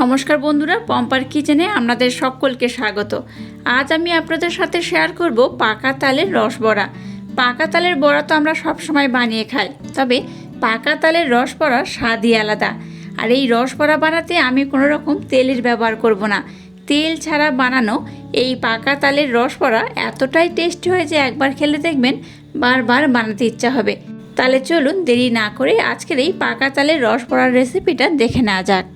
নমস্কার বন্ধুরা, পম্পার কিচেনে আপনাদের সকলকে স্বাগত। আজ আমি আপনাদের সাথে শেয়ার করব পাকা তালের রস বড়া। পাকা তালের বড়া তো আমরা সব সময় বানিয়ে খাই, তবে পাকা তালের রস বড়ার স্বাদই আলাদা। আর এই রস বড়া বানাতে আমি কোনো রকম তেলের ব্যবহার করব না। তেল ছাড়া বানানো এই পাকা তালের রস বড়া এতটাই টেস্টি হয় যে একবার খেলে দেখবেন বারবার বানাতে ইচ্ছা হবে। তাহলে চলুন দেরি না করে আজকের এই পাকা তালের রস বড়ার রেসিপিটা দেখে নেওয়া যাক।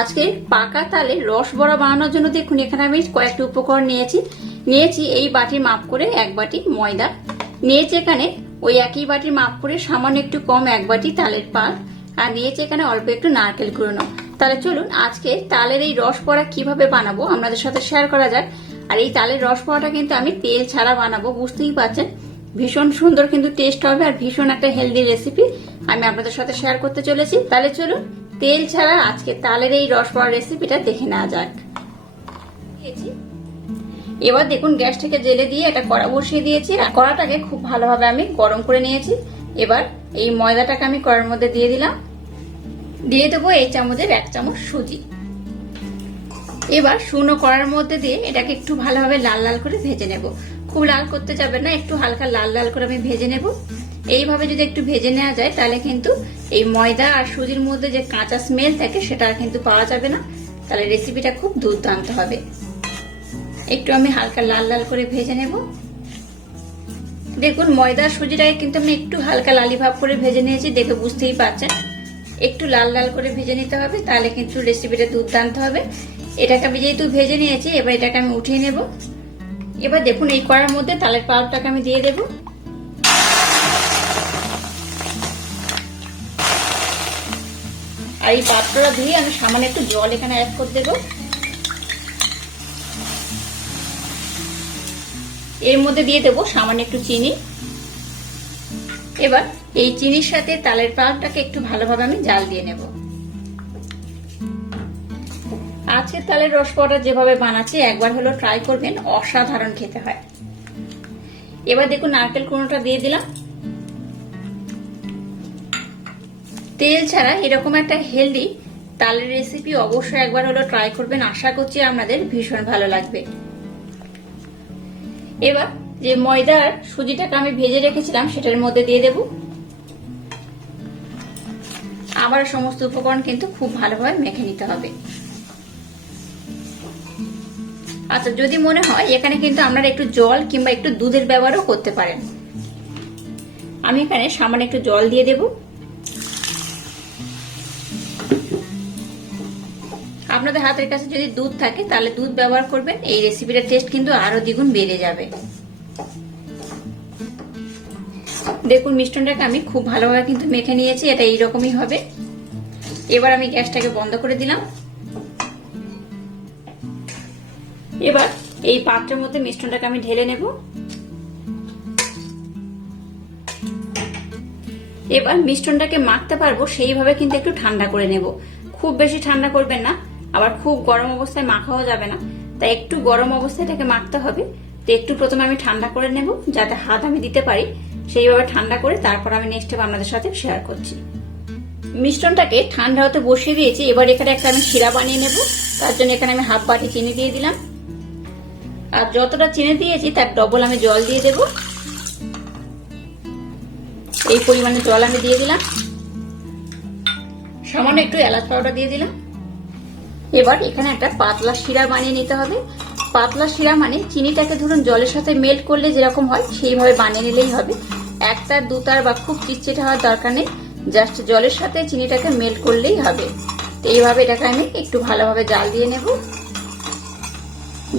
আজকে পাকা তালের রস বড়া বানানোর জন্য দেখুন এখানে আমি কয়েকটি উপকরণ নিয়েছি এই বাটির মাপ করে 1 বাটি ময়দা নিয়েছি, এখানে ওই একই বাটির মাপ করে সামান্য একটু কম 1 বাটি তালের পাল্প, আর নিয়েছি এখানে অল্প একটু নারকেল কুড়ানো। তাহলে চলুন আজকে তালের এই রস বড়া কিভাবে বানাবো আপনাদের সাথে শেয়ার করা যাক। আর এই তালের রস বড়াটা কিন্তু আমি তেল ছাড়া বানাবো, বুঝতেই পারছেন ভীষণ সুন্দর কিন্তু টেস্ট হবে আর ভীষণ একটা হেলদি রেসিপি আমি আপনাদের সাথে শেয়ার করতে চলেছি। তাহলে চলুন তেল ছাড়া আজকে তালের এই রস বড়া রেসিপিটা দেখে নেওয়া যাক। এবার দেখুন গ্যাসটাকে জেলে দিয়ে একটা কড়া বসিয়ে দিয়েছি আর কড়াটাকে খুব ভালোভাবে আমি গরম করে নিয়েছি। এবার এই ময়দাটাকে আমি কড়ার মধ্যে দিয়ে দিলাম, দিয়ে দেবো এই চামচের 1 চামচ সুজি। এবার শুকনো কড়ার মধ্যে দিয়ে এটাকে একটু ভালোভাবে লাল লাল করে ভেজে নেব। খুব লাল করতে যাবেন না, একটু হালকা লাল লাল করে আমি ভেজে নেব। এইভাবে যদি একটু ভেজে নেওয়া যায় তাহলে কিন্তু এই ময়দা আর সুজির মধ্যে যে কাঁচা স্মেল থাকে সেটা কিন্তু পাওয়া যাবে না, তাহলে রেসিপিটা খুব দুর্দান্ত হবে। একটু আমি হালকা লাল লাল করে ভেজে নেব। দেখুন ময়দা আর সুজিটাকে কিন্তু আমি একটু হালকা লালি ভাব করে ভেজে নিয়েছি, দেখে বুঝতেই পারছেন একটু লাল লাল করে ভেজে নিতে হবে, তাহলে কিন্তু রেসিপিটা দুর্দান্ত হবে। এটাকে আমি যেহেতু ভেজে নিয়েছি এবার এটাকে আমি উঠিয়ে নেব। এবার দেখুন এই কড়ার মধ্যে তালের পাল্পটাকে আমি দিয়ে দেব। আর এই পাত্রটা ধুয়ে আমি সামান্য একটু জল এখানে অ্যাড করে দেব। এর মধ্যে দিয়ে দেব সামান্য একটু চিনি। এবার এই চিনির সাথে তালের পাল্পটাকে একটু ভালোভাবে আমি জাল দিয়ে নেব। আজকে তালের রস বড়া যেভাবে বানাচ্ছি একবার হলো ট্রাই করবেন, অসাধারণ খেতে হয়। এবার দেখুন নারকেল কুড়োটা দিয়ে দিলাম। তেল ছাড়া এরকম একটা হেলদি তালের রেসিপি অবশ্যই একবার হলো ট্রাই করবেন, আশা করছি আপনাদের ভীষণ ভালো লাগবে। এবার যে ময়দা আর সুজিটাকে আমি ভেজে রেখেছিলাম সেটার মধ্যে দিয়ে দেব। আবার সমস্ত উপকরণ কিন্তু খুব ভালোভাবে মেখে নিতে হবে। আচ্ছা, যদি মনে হয় এখানে কিন্তু আপনারা একটু জল কিংবা একটু দুধের ব্যবহারও করতে পারেন। আমি এখানে সামান্য একটু জল দিয়ে দেব। আপনাদের হাতের কাছে যদি দুধ থাকে তাহলে দুধ ব্যবহার করবেন, এই রেসিপিটার টেস্ট কিন্তু আরো দ্বিগুণ বেড়ে যাবে। দেখুন মিশ্রণটাকে আমি খুব ভালোভাবে কিন্তু মেখে নিয়েছি, এটা এইরকমই হবে। এবার আমি গ্যাসটাকে বন্ধ করে দিলাম। এবার এই পাত্রের মধ্যে মিশ্রণটাকে আমি ঢেলে নেব। এবার মিশ্রণটাকে মাখতে পারবো সেইভাবে কিন্তু একটু ঠান্ডা করে নেব। খুব বেশি ঠান্ডা করবেন না, আবার খুব গরম অবস্থায় মাখাও যাবে না, তাই একটু গরম অবস্থায় এটাকে মাখতে হবে। তো একটু প্রথমে আমি ঠান্ডা করে নেব যাতে হাত আমি দিতে পারি, সেইভাবে ঠান্ডা করে তারপর আমি নেক্সট স্টেপ আপনাদের সাথে শেয়ার করছি। মিশ্রণটাকে ঠান্ডা হতে বসিয়ে দিয়েছি। এবার এখানে একটা আমি শিরা বানিয়ে নেব, তার জন্য এখানে আমি হাফ বাটি চিনি দিয়ে দিলাম। আর যতটা চিনি দিয়েছি তার ডবল আমি জল দিয়ে দেব। এই পরিমাণে জল আমি দিয়ে দিলাম। সামান্য একটু এলাচ পাউডার দিয়ে দিলাম। এবার এখানে একটা পাতলা শিরা বানিয়ে নিতে হবে। পাতলা শিরা মানে চিনিটাকে ধরুন জলের সাথে মেল্ট করলে যেরকম হয় সেইভাবে বানিয়ে নিলেই হবে। একটার দুটার বা খুব চিটচিটে হওয়ার দরকার নেই, জাস্ট জলের সাথে চিনিটাকে মেল্ট করলেই হবে। তো এইভাবে এটাকে আমি একটু ভালোভাবে জাল দিয়ে নেব।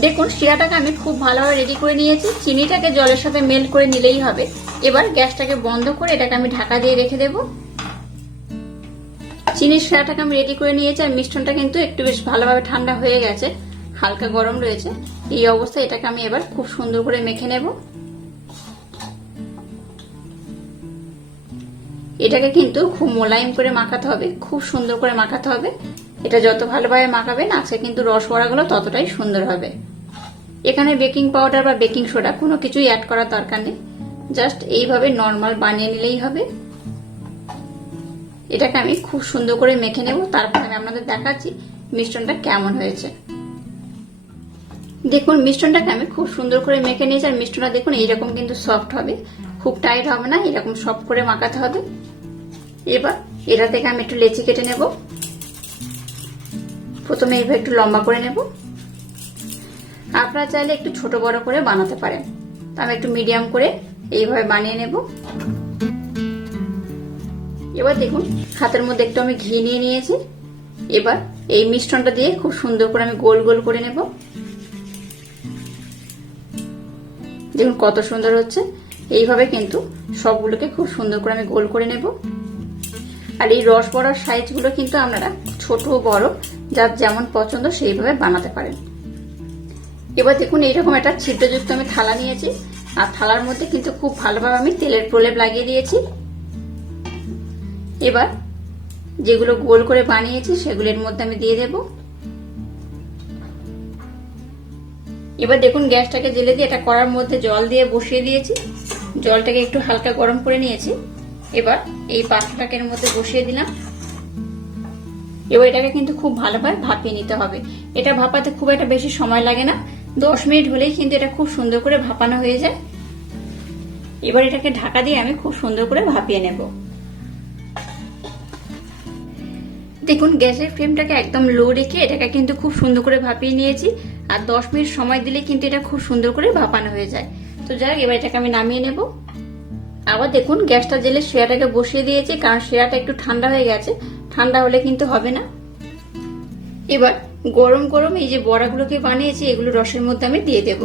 দেখুন শিরাটাকে আমি খুব ভালোভাবে রেডি করে নিয়েছি, চিনিটাকে জলের সাথে মেল্ট করে নিলেই হবে। এবার গ্যাসটাকে বন্ধ করে এটাকে আমি ঢাকা দিয়ে রেখে দেব। চিনির শিরাটাকে আমি রেডি করে নিয়েছি আর মিশ্রণটা কিন্তু একটু বেশ ভালোভাবে ঠান্ডা হয়ে গেছে, হালকা গরম রয়েছে। এই অবস্থায় এটাকে আমি এবার খুব সুন্দর করে মেখে নেব। এটাকে কিন্তু খুব মোলায়েম করে মাখাতে হবে, খুব সুন্দর করে মাখাতে হবে। এটা যত ভালোভাবে মাখাবেন আজকে কিন্তু রস বড়াগুলো ততটাই সুন্দর হবে। এখানে বেকিং পাউডার বা বেকিং সোডা কোনো কিছুই অ্যাড করার দরকার নেই, জাস্ট এইভাবে নর্মাল বানিয়ে নিলেই হবে। এটাকে আমি খুব সুন্দর করে মেখে নেব, তারপর আমি আপনাদের দেখাচ্ছি মিশ্রণটা কেমন হয়েছে। দেখুন মিশ্রণটাকে আমি খুব সুন্দর করে মেখে নিয়েছি, আর মিশ্রণটা দেখুন এইরকম কিন্তু সফট হবে, খুব টাইট হবে না, এরকম সফট করে মাখাতে হবে। এবার এটা থেকে আমি একটু লেচি কেটে নেব। প্রথমে এইভাবে একটু লম্বা করে নেব, আপনারা চাইলে একটু ছোট বড় করে বানাতে পারেন, তো আমি একটু মিডিয়াম করে এইভাবে বানিয়ে নেব। এবার দেখুন হাতের মধ্যে একটু আমি ঘি নিয়ে নিয়েছি। এবার এই মিশ্রণটা দিয়ে খুব সুন্দর করে আমি গোল গোল করে নেব। দেখুন কত সুন্দর হচ্ছে। এইভাবে কিন্তু সবগুলোকে খুব সুন্দর করে আমি গোল করে নেব। আর এই রস বড়ার সাইজগুলো কিন্তু আপনারা ছোট বড় যার যেমন পছন্দ সেইভাবে বানাতে পারেন। এবার দেখুন এইরকম একটা ছিদ্রযুক্ত আমি থালা নিয়েছি, আর থালার মধ্যে কিন্তু খুব ভালোভাবে আমি তেলের প্রলেপ লাগিয়ে দিয়েছি। এবার যেগুলো গোল করে বানিয়েছি সেগুলোর মধ্যে আমি দিয়ে দেব। এবার দেখুন গ্যাসটাকে জ্বেলে দিয়ে এটা কড়ার মধ্যে জল দিয়ে বসিয়ে দিয়েছি, জলটাকে একটু হালকা গরম করে নিয়েছি। এবার এই পাত্রটাকে এর মধ্যে বসিয়ে দিলাম। এবার এটাকে কিন্তু খুব ভালোভাবে ভাপিয়ে নিতে হবে। এটা ভাপাতে খুব একটা বেশি সময় লাগে না, 10 মিনিট হলেই কিন্তু এটা খুব সুন্দর করে ভাপানো হয়ে যায়। এবার এটাকে ঢাকা দিয়ে আমি খুব সুন্দর করে ভাপিয়ে নেব। দেখুন গ্যাসের ফ্লেমটাকে একদম লো রেখে এটাকে কিন্তু খুব সুন্দর করে ভাপিয়ে নিয়েছি, আর 10 মিনিট সময় দিলে কিন্তু এটা খুব সুন্দর করে ভাপানো হয়ে যায়। তো যাই এবার এটাকে আমি নামিয়ে নেব। আবার দেখুন গ্যাসটা জেলে শিরাটাকে বসিয়ে দিয়েছি, কারণ শিরাটা একটু ঠান্ডা হয়ে গেছে, ঠান্ডা হলে কিন্তু হবে না। এবার গরম গরম এই যে বড়াগুলোকে বানিয়েছি এগুলো রসের মধ্যে আমি দিয়ে দেব।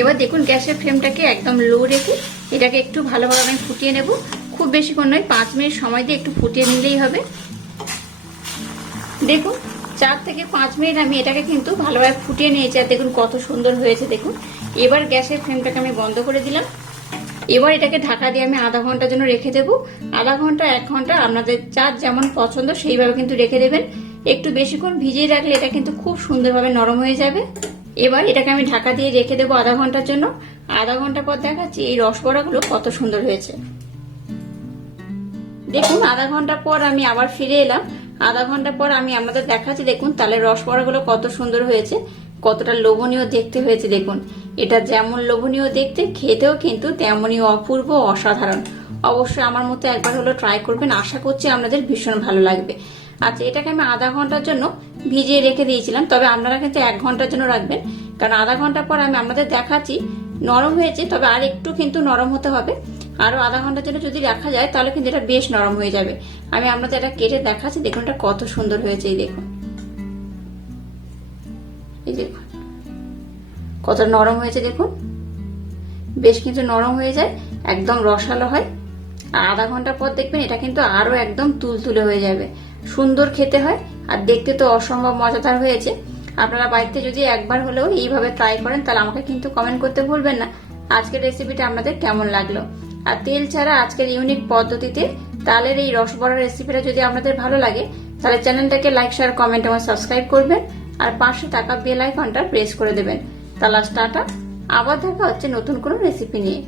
এবার দেখুন গ্যাসের ফ্লেমটাকে একদম লো রেখে এটাকে একটু ভালোভাবে আমি ফুটিয়ে নেব। খুব বেশিক্ষণ নয়, 5 মিনিট সময় দিয়ে একটু ফুটিয়ে নিলেই হবে। দেখুন 4 থেকে 5 মিনিট আমি এটাকে কিন্তু ভালোভাবে ফুটিয়ে নিয়েছি, আর দেখুন কত সুন্দর হয়েছে। দেখুন এবার গ্যাসের ফ্লেমটাকে আমি বন্ধ করে দিলাম। এবার এটাকে ঢাকা দিয়ে আমি আধা ঘন্টার জন্য রেখে দেবো। আধা ঘন্টা 1 ঘন্টা আপনাদের যার যেমন পছন্দ সেইভাবে কিন্তু রেখে দেবেন। একটু বেশিক্ষণ ভিজিয়ে রাখলে এটা কিন্তু খুব সুন্দরভাবে নরম হয়ে যাবে। এবার এটাকে আমি ঢাকা দিয়ে রেখে দেবো আধা ঘন্টার জন্য। আধা ঘন্টা পর দেখাচ্ছি এই রসবড়াগুলো কত সুন্দর হয়েছে। দেখুন আধা ঘন্টা পর আমি আবার ফিরে এলাম। আধা ঘন্টা পর আমি আপনাদের দেখাচ্ছি, দেখুন তাহলে রসবড়াগুলো কত সুন্দর হয়েছে, কতটা লোভনীয় দেখতে হয়েছে। দেখুন এটা যেমন লোভনীয় দেখতে, খেতেও কিন্তু তেমনই অপূর্ব অসাধারণ। অবশ্যই আমার মতো একবার হলো ট্রাই করবেন, আশা করছি আপনাদের ভীষণ ভালো লাগবে। আচ্ছা এটাকে আমি আধা ঘন্টার জন্য ভিজিয়ে রেখে দিয়েছিলাম, তবে আপনারা কিন্তু 1 ঘন্টার জন্য রাখবেন, কারণ আধা ঘন্টা পর আমি আপনাদের দেখাচ্ছি নরম হয়েছে, তবে আর একটু কিন্তু নরম হতে হবে। আরো আধা ঘন্টার জন্য যদি রাখা যায় তাহলে কিন্তু এটা বেশ নরম হয়ে যাবে। আমি আপনাদের এটা কেটে দেখাচ্ছি, দেখুন এটা কত সুন্দর হয়েছে। এই দেখুন, এই দেখুন কত নরম হয়েছে। দেখুন বেশ কিন্তু নরম হয়ে যায়, একদম রসালো হয়। আর আধা ঘন্টা পর দেখবেন এটা কিন্তু আরো একদম তুলতুলে হয়ে যাবে, সুন্দর খেতে হয়, আর দেখতে তো অসম্ভব মজাদার হয়েছে। আপনারা বাড়িতে যদি একবার হলেও এইভাবে ট্রাই করেন তাহলে আমাকে কিন্তু কমেন্ট করতে ভুলবেন না আজকের রেসিপিটা আপনাদের কেমন লাগলো। আর তেল ছাড়া আজকের ইউনিক পদ্ধতিতে তালের এই রসবড়ার রেসিপিটা যদি আপনাদের ভালো লাগে তাহলে চ্যানেলটাকে লাইক, শেয়ার, কমেন্ট এবং সাবস্ক্রাইব করবেন, আর পাশে থাকা বেল আইকনটা প্রেস করে দেবেন। তাহলে টাটা, আবার দেখা হচ্ছে নতুন কোনো রেসিপি নিয়ে।